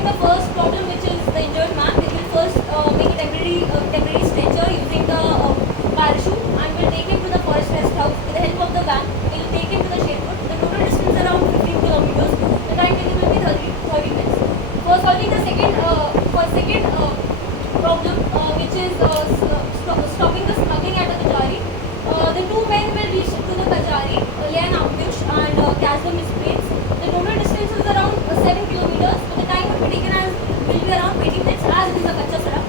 solving the first problem, which is the injured man, we will first make a temporary stretcher using the parachute, and we'll take him to the forest rest house with the help of the van. We'll take him to the Sherpur. The total distance around 15 kilometers. The time taken will be 30 minutes. For solving the second problem, which is stopping the smuggling at the Kachari, the two men will reach to the Kachari, lay an ambush and catch the miscreants. The total distance is around 7 kilometers, but the time will be taken as will be around 20 minutes, as it is a Kacha Sarak.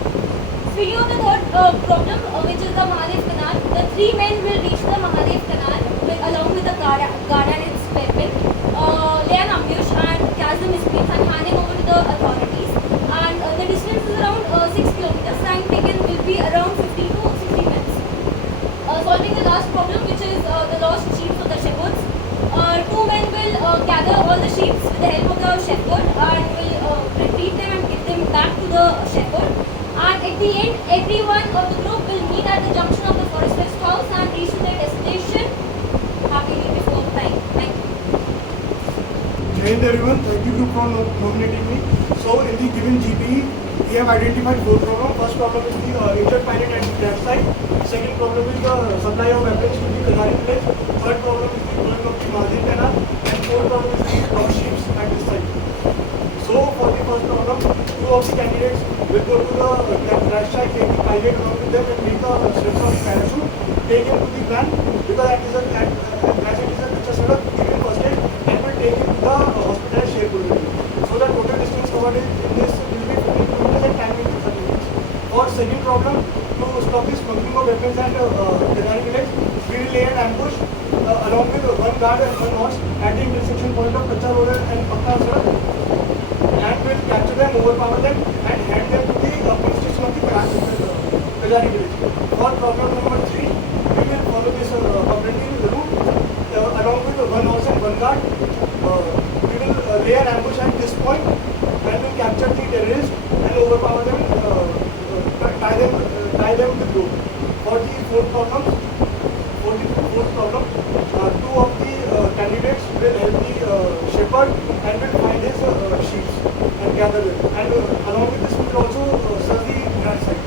Speaking of the third problem, which is the Mahadev Canal, the three men will reach the Mahadev Canal along with the guard and its weapon, lay an ambush and catch the miscreants and hand him over to the authorities. And the distance is around 6 kilometers. Time taken will be around 15 to 16 minutes. Solving the last problem, which is the lost sheep of the shepherds. Two men will gather all the sheep with the help of the shepherd and will retrieve them and give them back to the shepherd. And at the end, everyone of the group will meet at the junction of the forest rest house and reach to their destination happily before time. Thank you. Jai Hind everyone, thank you for nominating me. So in the given GPE, we have identified four problems. First problem is the injured pilot at the crash site. Second problem is the supply of weapons to the Kachari village. Third problem is the blowing of the Mahadev Canal. And fourth problem is the lost sheep at this site. So for the first problem, two of the candidates will go to the crash site, take the pilot along with them and make a stretch of the parachute, take him to the van because as it is a Kacha Sarak, give him first aid and will take him to the hospital at Sherpur. So the total distance covered in this will be 15 kilometers and time will be 30 minutes. For second problem, to stop the smuggling of weapons at Kachari village, we will lay an ambush along with one guard and one horse at the intersection point of Kacha Road and Pakka Sarak, and will capture them, overpower them and hand them to the police station of the Kachari village. For problem number 3, we will follow this operating route along with one horse and one guard. We will lay an ambush at this point and will capture the terrorists and overpower them, tie them with rope. For the fourth problem, two of the candidates will help the shepherd and will find his sheep and gather them. And along with this, we will also serve the crash site.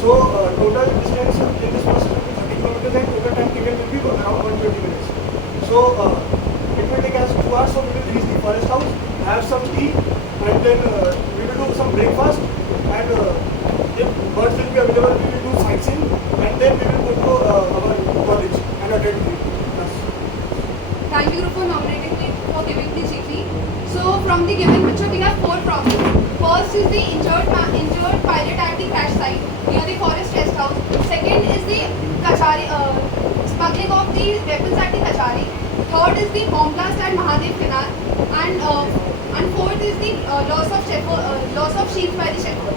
So total distance in this process will be 30 kilometers and total time taken will be around 120 minutes. So it will take us 2 hours, so we will reach the forest house, have some tea, and then we will do some breakfast. And if birds will be available, we will do sightseeing, and then we will go to our college and attend the class. Thank you for nominating me for giving the GP. So from the given picture, we have 4 problems. First is the injured pilot at the crash site near the forest rest house. Second is the Kachari smuggling of the weapons at the Kachari. Third is the bomb blast at Mahadev Canal, and fourth is the loss of sheep by the shepherd.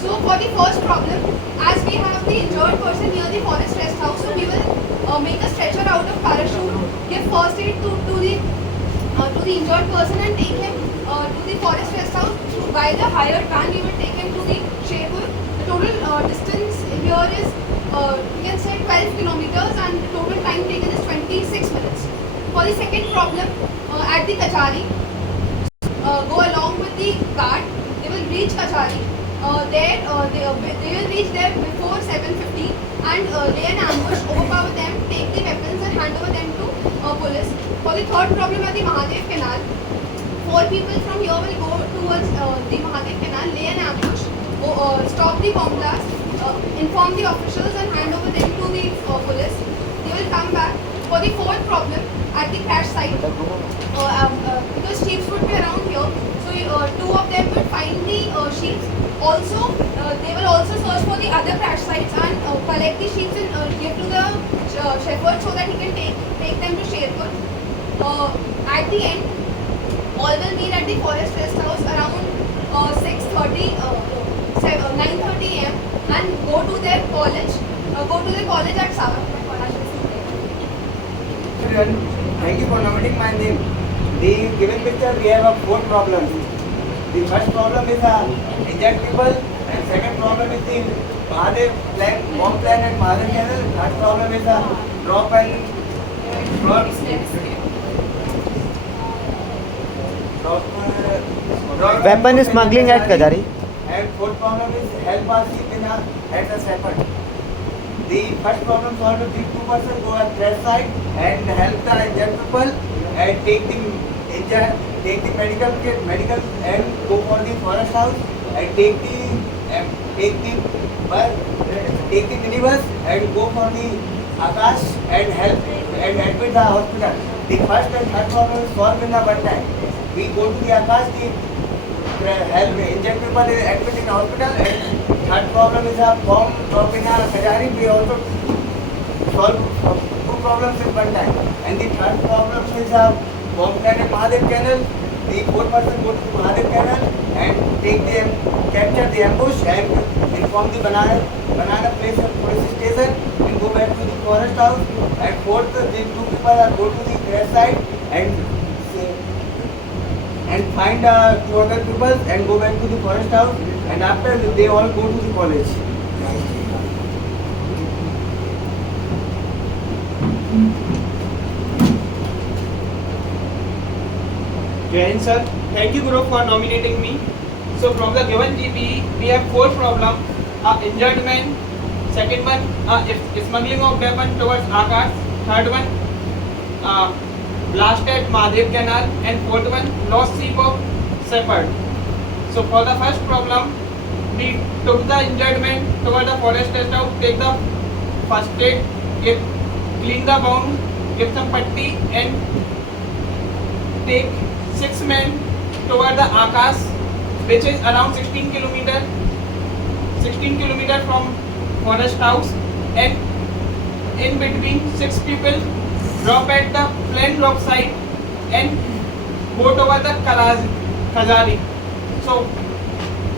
So for the first problem, as we have the injured person near the forest rest house, so we will make a stretcher out of parachute, give first aid to the injured person and take him to the forest rest house. By the hired van, we will take him to the Sherpur. The total distance here is you can say 12 kilometers and the total time taken is 26 minutes. For the second problem, at the Kachari, go along with the guard. They will reach Kachari. They will reach there before 7:50 and lay an ambush, overpower them, take the weapons and hand over them to police. For the third problem at the Mahadev Canal, 4 people from here will go towards the Mahadev Canal, lay an ambush, stop the bomb blast, inform the officials and hand over them to the police. They will come back. For the fourth problem at the crash site, because sheep would be around here, so 2 of them will find the sheep. Also, they will also search for the other crash sites and collect the sheep and give to the shepherd so that he can take them to Sherpur. At the end, all will meet at the forest rest house around 9:30 am and go to their college at Savar. Thank you for nominating my name. The given picture we have 4 problems. The first problem is injured people, and second problem is the Mahadev bomb plan and Mahadev Canal. Third problem is drop Weapon smuggling at Kajari. And fourth problem is help us in at the shepherd. The first problem solved, the 2% go at crash site and help the injured people and take the medical and go for the forest house and take the minibus and go for the Akash and help and admit the hospital. The first and third problem is solved in the one time. We go to the Akash, the help injured people is admitted in hospital, and third problem is a bomb drop in a Kajari. We also solve two problems in one time. And the third problem is a bomb canal Mahadev canal. The 4% go to Mahadev canal and capture the ambush and inform the banana place of police station and go back to the forest house. And fourth, the two people are go to the crash site and find two other people and go back to the forest house, and after they all go to the college. Jain sir, thank you Guru for nominating me. So from the given GPE, we have 4 problems: injured man, second one smuggling of weapon towards Akash, third one blast at Mahadev canal, and fourth one lost sheep of shepherd. So for the first problem, we took the injured man toward the forest rest house, take the first aid, clean the wound, give some putty, and take 6 men toward the Akash, which is around 16 kilometer from forest house, and in between 6 people drop at the plain rock site and go toward the Kajari. So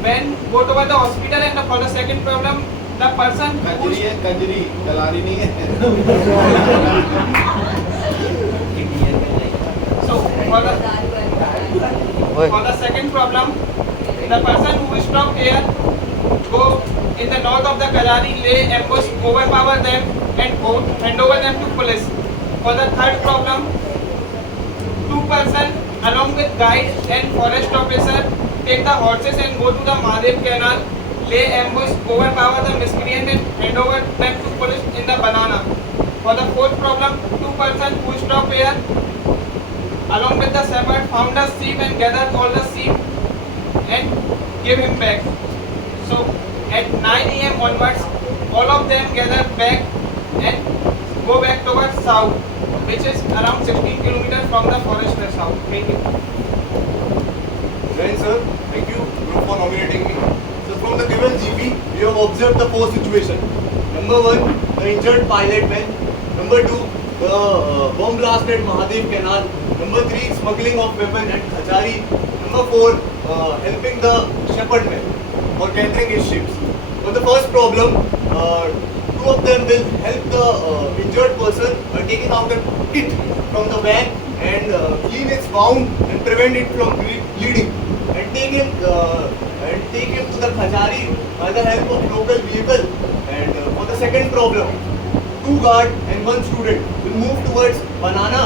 when go toward the hospital, and for the second problem, the person Kajri कलारी नहीं है so for the second problem, the person who is stopped here go in the north of the Kajari, lay ambush, overpower them and hand over them to police. For the third problem, 2 persons along with guide and forest officer take the horses and go to the Mahadev canal, lay ambush, overpower the miscreant and hand over them to police in the banana. For the fourth problem, 2 persons who stop here along with the shepherd found a sheep and gathered all the sheep and give him back. So at 9 AM onwards, all of them gathered back and go back towards south, which is around 16 kilometers from the forest rest house. Thank you. Jain sir, thank you Guru for nominating me. So from the given GP, we have observed the 4 situations. Number 1, the injured pilot man. Number 2, the bomb blast at Mahadev canal. Number 3, smuggling of weapon at Kajari. Number 4, helping the shepherd man or gathering his ships. For the first problem, 2 of them will help the injured person by taking out the kit from the bag and clean its wound and prevent it from bleeding, and take him to the Kajari by the help of local vehicle. And for the second problem, 2 guard and 1 student will move towards banana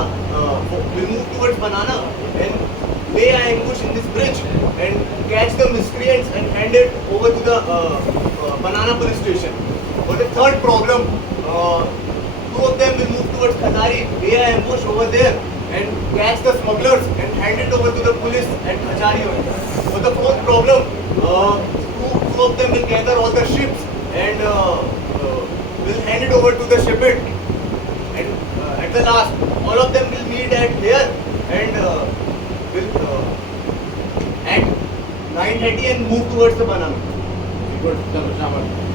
and lay an ambush in this bridge and catch the miscreants and hand it over to the banana police station. For the third problem, 2 of them will move towards Kajari, lay an ambush over there and catch the smugglers and hand it over to the police at Kajari. For the fourth problem, 2 of them will gather all the ships and will hand it over to the shepherd. And at the last, all of them will meet at here and will at 9:30 and move towards the banana. Good. Chalo, Shabash.